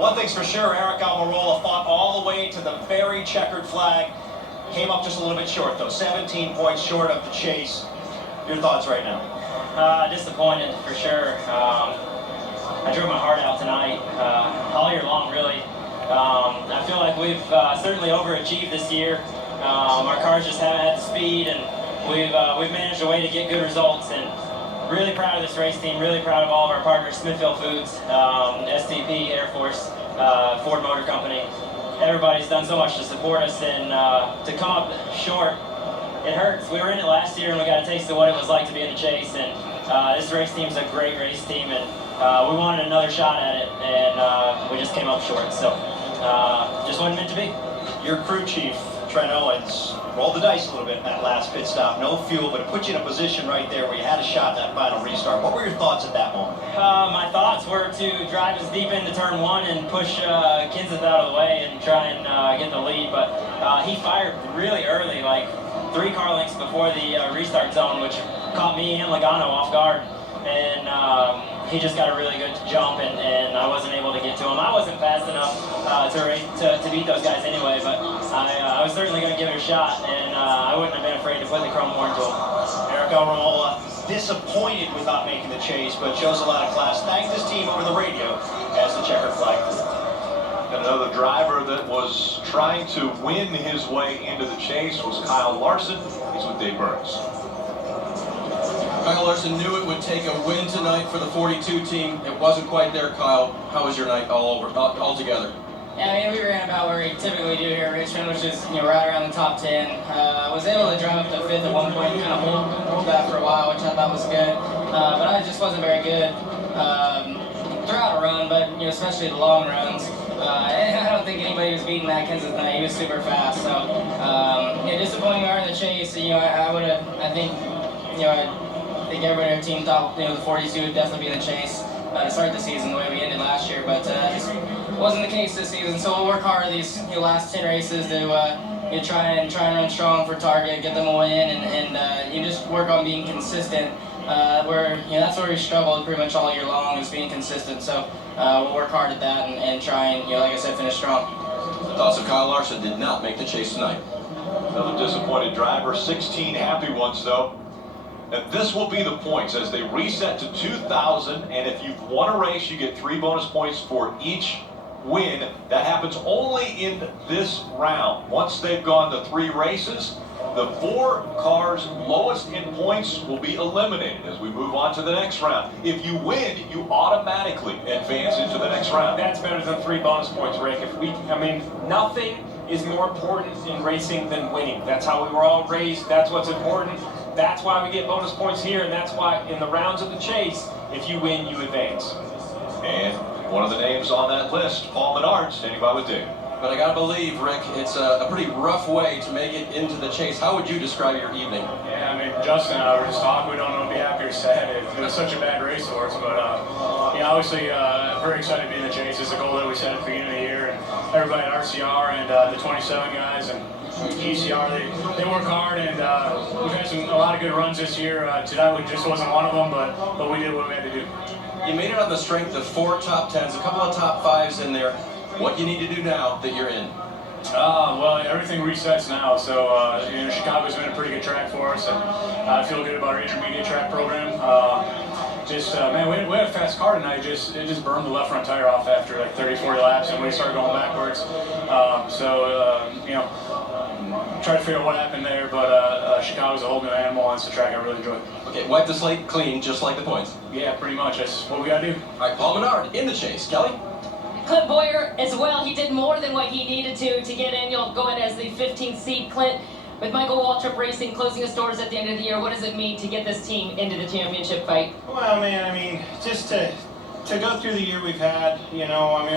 One thing's for sure, Eric Almirola fought all the way to the very checkered flag. Came up just a little bit short, though. 17 points short of the chase. Your thoughts right now? Disappointed, for sure. I drove my heart out tonight, all year long, really. I feel like we've certainly overachieved this year. Our cars just haven't had the speed, and we've managed a way to get good results. And really proud of this race team. Really proud of all of our partners: Smithfield Foods, STP, Air Force, Ford Motor Company. Everybody's done so much to support us, and to come up short, it hurts. We were in it last year, and we got a taste of what it was like to be in the chase. And this race team's a great race team, and we wanted another shot at it, and we just came up short. So just wasn't meant to be. Your crew chief, Trent Owens, rolled the dice a little bit in that last pit stop. No fuel, but it put you in a position right there where you had a shot at that final restart. What were your thoughts at that moment? My thoughts were to drive us deep into turn one and push Kenseth out of the way and try and get the lead. But he fired really early, like 3 car lengths before the restart zone, which caught me and Logano off guard. And he just got a really good jump, and I wasn't able to get to him. I wasn't fast enough to beat those guys anyway, but I was certainly going to give it a shot, and I wouldn't have been afraid to put the chrome horn to him. Eric Almirola, disappointed with not making the chase, but shows a lot of class. Thanks this team over the radio as the checkered flag. Another driver that was trying to win his way into the chase was Kyle Larson. He's with Dave Burns. Kyle Larson knew it would take a win tonight for the 42 team. It wasn't quite there, Kyle. How was your night all together? Yeah, I mean, we ran about where we typically do here at Richmond, which is right around the top 10. I was able to drive up to 5th at one point and kind of hold that for a while, which I thought was good. But I just wasn't very good throughout a run, but especially the long runs. I don't think anybody was beating that Kenseth tonight. He was super fast. So disappointing we are in the chase. I think everybody on our team thought the 42 would definitely be in the chase to start the season the way we ended last year, but just wasn't the case this season. So we'll work hard these last 10 races to try and run strong for Target, get them a win, and you just work on being consistent. That's where we struggled pretty much all year long, is being consistent. So we'll work hard at that and try and like I said, finish strong. Thoughts of Kyle Larson did not make the chase tonight. Another disappointed driver, 16 happy ones though. And this will be the points as they reset to 2,000, and if you've won a race, you get 3 bonus points for each win. That happens only in this round. Once they've gone to 3 races, the 4 cars lowest in points will be eliminated as we move on to the next round. If you win, you automatically advance into the next round. That's better than 3 bonus points, Rick. Nothing is more important in racing than winning. That's how we were all raised. That's what's important. That's why we get bonus points here, and that's why in the rounds of the chase, if you win, you advance. And one of the names on that list, Paul Menard, standing by with Dave. But I gotta believe, Rick, it's a pretty rough way to make it into the chase. How would you describe your evening? Yeah, Justin and I were just talking. We don't know if be happy or sad. It was such a bad race for us, but obviously very excited to be in the chase. It's a goal that we set at the beginning of the year, and everybody at RCR and the 27 guys and GCR, they work hard, and we've had a lot of good runs this year. Tonight just wasn't one of them, but we did what we had to do. You made it on the strength of 4 top 10s, a couple of top 5s in there. What you need to do now that you're in? Well, everything resets now, so Chicago's been a pretty good track for us, and I feel good about our intermediate track program. Man, we had a fast car tonight. It just burned the left front tire off after like 30, 40 laps, and we started going backwards. Try to figure out what happened there, but Chicago's a whole new animal, and it's a track I really enjoy. Okay, wipe the slate clean, just like the points. Yeah, pretty much. That's what we gotta do. All right, Paul Menard in the chase. Kelly? Clint Boyer as well. He did more than what he needed to get in. You'll go in as the 15th seed. Clint, with Michael Waltrip Racing closing his doors at the end of the year, what does it mean to get this team into the championship fight? Well, man, just to go through the year we've had, a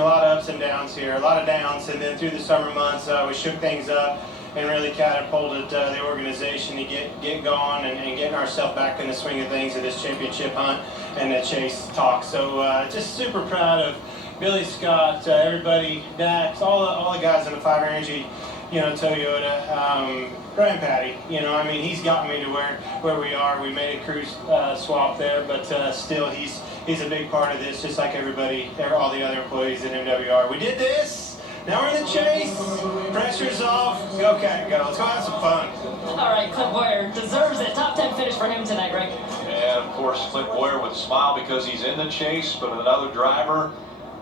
lot of ups and downs here, a lot of downs, and then through the summer months, we shook things up and really catapulted the organization to get going and getting ourselves back in the swing of things in this championship hunt and the chase talk. So just super proud of Billy Scott, everybody, Dax, all the guys in the 5 Energy, Toyota, Brian Patty, he's gotten me to where we are. We made a crew swap there, but still he's he's a big part of this, just like everybody, all the other employees at MWR. We did this. Now we're in the chase. Pressure's off. Go Cat, go. Let's go have some fun. All right, Clint Boyer deserves it. Top 10 finish for him tonight, Rick. And of course, Clint Boyer with a smile because he's in the chase, but another driver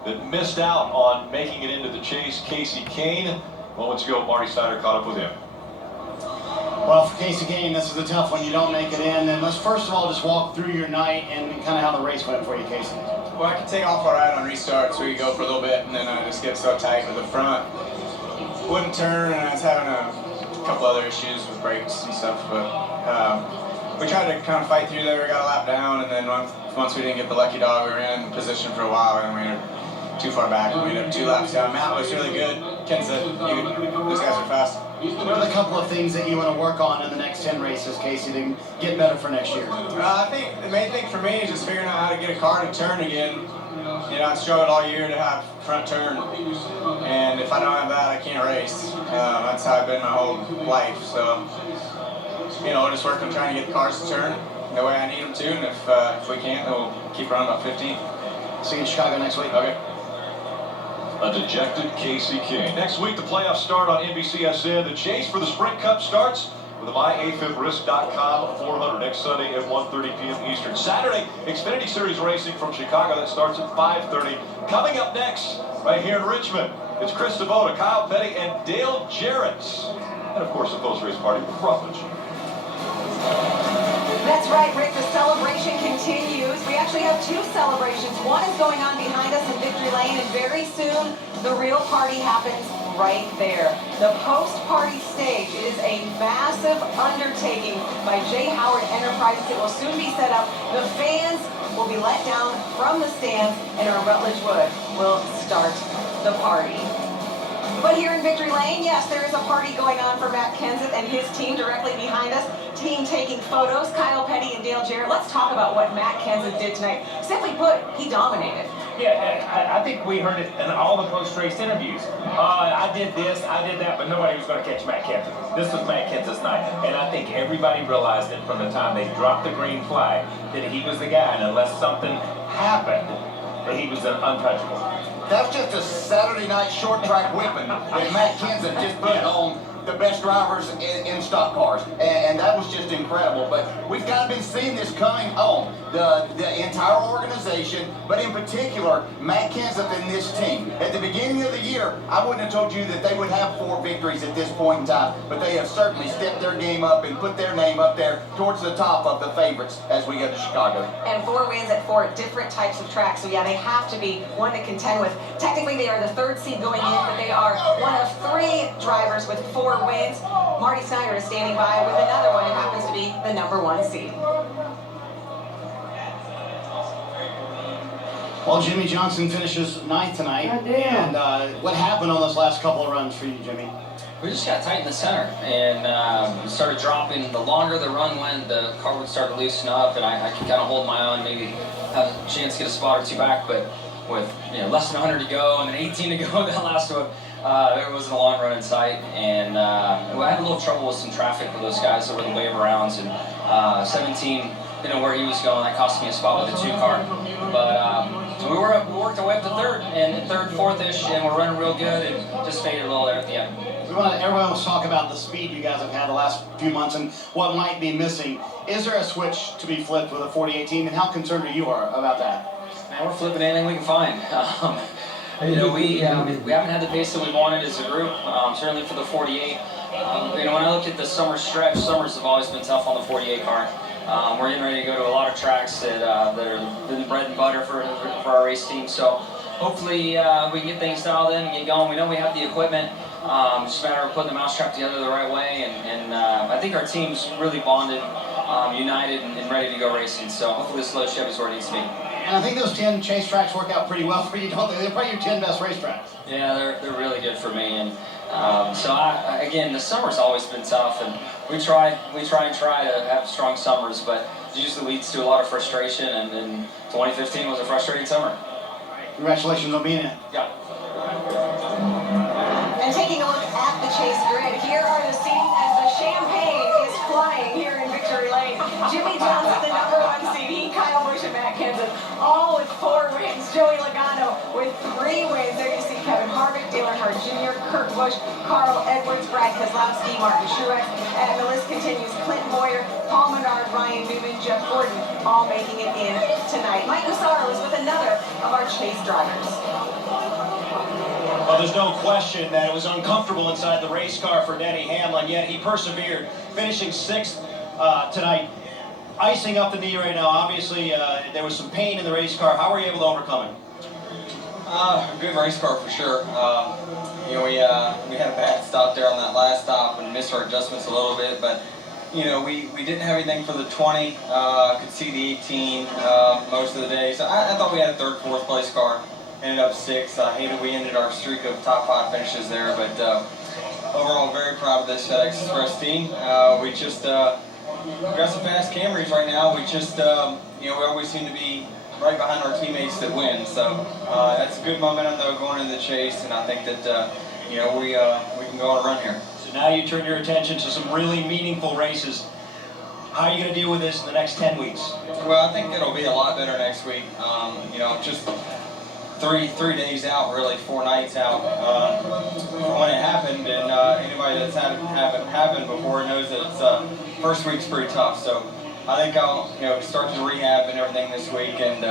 that missed out on making it into the chase, Casey Kane. Moments ago, Marty Snyder caught up with him. Well, for Casey Kane, this is a tough one. You don't make it in. And let's first of all just walk through your night and kind of how the race went for you, Casey. Well, I can take off all right on restart, so you go for a little bit, and then I just get so tight with the front. Wouldn't turn, and I was having a couple other issues with brakes and stuff, but we tried to kind of fight through there. We got a lap down, and then once we didn't get the lucky dog, we were in position for a while, and we were too far back. We ended up 2 laps down. Matt was really good. Ken said, those guys are fast. What are the couple of things that you want to work on in the next 10 races, Casey, to get better for next year? I think the main thing for me is just figuring out how to get a car to turn again. You know, I struggled all year to have front turn, and if I don't have that, I can't race. That's how I've been my whole life. So, you know, we'll just work on trying to get the cars to turn the way I need them to, and if we can't, then we'll keep running about 15. See you in Chicago next week. Okay. A dejected Casey King. Next week, the playoffs start on NBCSN. The chase for the Sprint Cup starts with the myafibrisk.com 400 next Sunday at 1:30 p.m. Eastern. Saturday, Xfinity Series racing from Chicago. That starts at 5:30. Coming up next, right here in Richmond, it's Chris Devota, Kyle Petty, and Dale Jarrett. And, of course, the post-race party with Rutledge. That's right, Rick. The celebration continues. We actually have 2 celebrations. One is going on behind us in Victory Lane, and very soon the real party happens right there. The post-party stage is a massive undertaking by J. Howard Enterprises. It will soon be set up. The fans will be let down from the stands, and our Rutledge Wood will start the party. But here in Victory Lane, yes, there is a party going on for Matt Kenseth and his team directly behind us. Team taking photos, Kyle Petty and Dale Jarrett. Let's talk about what Matt Kenseth did tonight. Simply put, he dominated. Yeah, I think we heard it in all the post-race interviews. I did this, I did that, but nobody was going to catch Matt Kenseth. This was Matt Kenseth's night. And I think everybody realized it from the time they dropped the green flag that he was the guy, and unless something happened, that he was untouchable. That's just a Saturday night short track whipping that Matt Kenseth just put on the best drivers in stock cars, and that was just incredible. But we've kind of been seeing this coming on the entire organization, but in particular Matt Kenseth and this team. At the beginning of the year, I wouldn't have told you that they would have 4 victories at this point in time, but they have certainly stepped their game up and put their name up there towards the top of the favorites as we go to Chicago. And 4 wins at 4 different types of tracks, so yeah, they have to be one to contend with. Technically, they are the 3rd seed going in, but they are one of 3 drivers with 4 wins. Marty Snyder is standing by with another one who happens to be the #1 seed. Well, Jimmy Johnson finishes 9th tonight. And what happened on those last couple of runs for you, Jimmy? We just got tight in the center and started dropping. The longer the run went, the car would start to loosen up, and I could kind of hold my own, maybe have a chance to get a spot or 2 back. But with less than 100 to go and then 18 to go that last one, there wasn't a long run in sight, and we had a little trouble with some traffic with those guys over the wave rounds, and 17, where he was going, that cost me a spot with the 2 car. But we worked our way up to 3rd, and 3rd, 4th-ish, and we're running real good, and just faded a little there at the end. Everyone wants to talk about the speed you guys have had the last few months and what might be missing. Is there a switch to be flipped with a 48 team, and how concerned are you about that? Man, we're flipping anything we can find. We haven't had the pace that we wanted as a group, certainly for the 48. When I look at the summer stretch, summers have always been tough on the 48 car. We're getting ready to go to a lot of tracks that are the bread and butter for our race team. So hopefully we can get things dialed in and get going. We know we have the equipment. It's just a matter of putting the mousetrap together the right way. And I think our team's really bonded, united, and ready to go racing. So hopefully this low Chevy is where it needs to be. And I think those 10 chase tracks work out pretty well for you, don't they? They're probably your 10 best racetracks. Yeah, they're really good for me. And so again, the summer's always been tough, and we try to have strong summers, but it usually leads to a lot of frustration. And 2015 was a frustrating summer. Congratulations on being in. Yeah. And taking a look at the chase grid, here are the scenes as the champagne is flying here in Victory Lane. Jimmy Johnson, the #1 seed, Kyle Busch and Matt Kenseth, all wins. There you see Kevin Harvick, Dale Earnhardt Jr., Kurt Busch, Carl Edwards, Brad Keselowski, Martin Truex, and the list continues. Clint Boyer, Paul Menard, Ryan Newman, Jeff Gordon, all making it in tonight. Mike Massaro was with another of our chase drivers. Well, there's no question that it was uncomfortable inside the race car for Denny Hamlin, yet he persevered, finishing 6th tonight. Icing up the knee right now. Obviously, there was some pain in the race car. How were you able to overcome it? Good race car for sure. You know, we had a bad stop there on that last stop and missed our adjustments a little bit, but you know, we didn't have anything for the 20. Could see the 18 most of the day, so I thought we had a 3rd, 4th place car. Ended up 6th. I hated we ended our streak of top 5 finishes there, but overall very proud of this FedEx Express team. We just we got some fast Camrys right now. We just you know, we always seem to be right behind our teammates that win. So that's a good momentum though going into the chase, and I think that you know, we can go on a run here. So now you turn your attention to some really meaningful races. How are you going to deal with this in the next 10 weeks? Well, I think it'll be a lot better next week. You know, just three days out, really 4 nights out from when it happened, and anybody that's had it happen before knows that it's first week's pretty tough. So I think I'll start to rehab and everything this week, and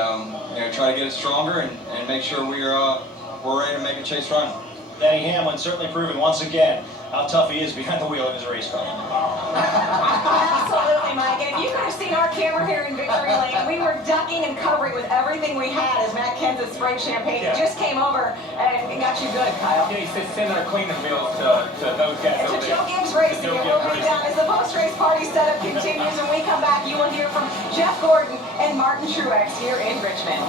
try to get it stronger and make sure we're ready to make a chase run. Denny Hamlin certainly proving once again how tough he is behind the wheel of his race car. Absolutely, Mike. And if you could have seen our camera here in Victory Lane, we were ducking and covering with everything we had as Matt Kenseth sprayed champagne. He just came over and got you good, Kyle. Yeah, he said send our cleaning bills to those guys To over there. Joe Gibbs Racing, it will be done as the post-race party setup continues. When we come back, you will hear from Jeff Gordon and Martin Truex here in Richmond.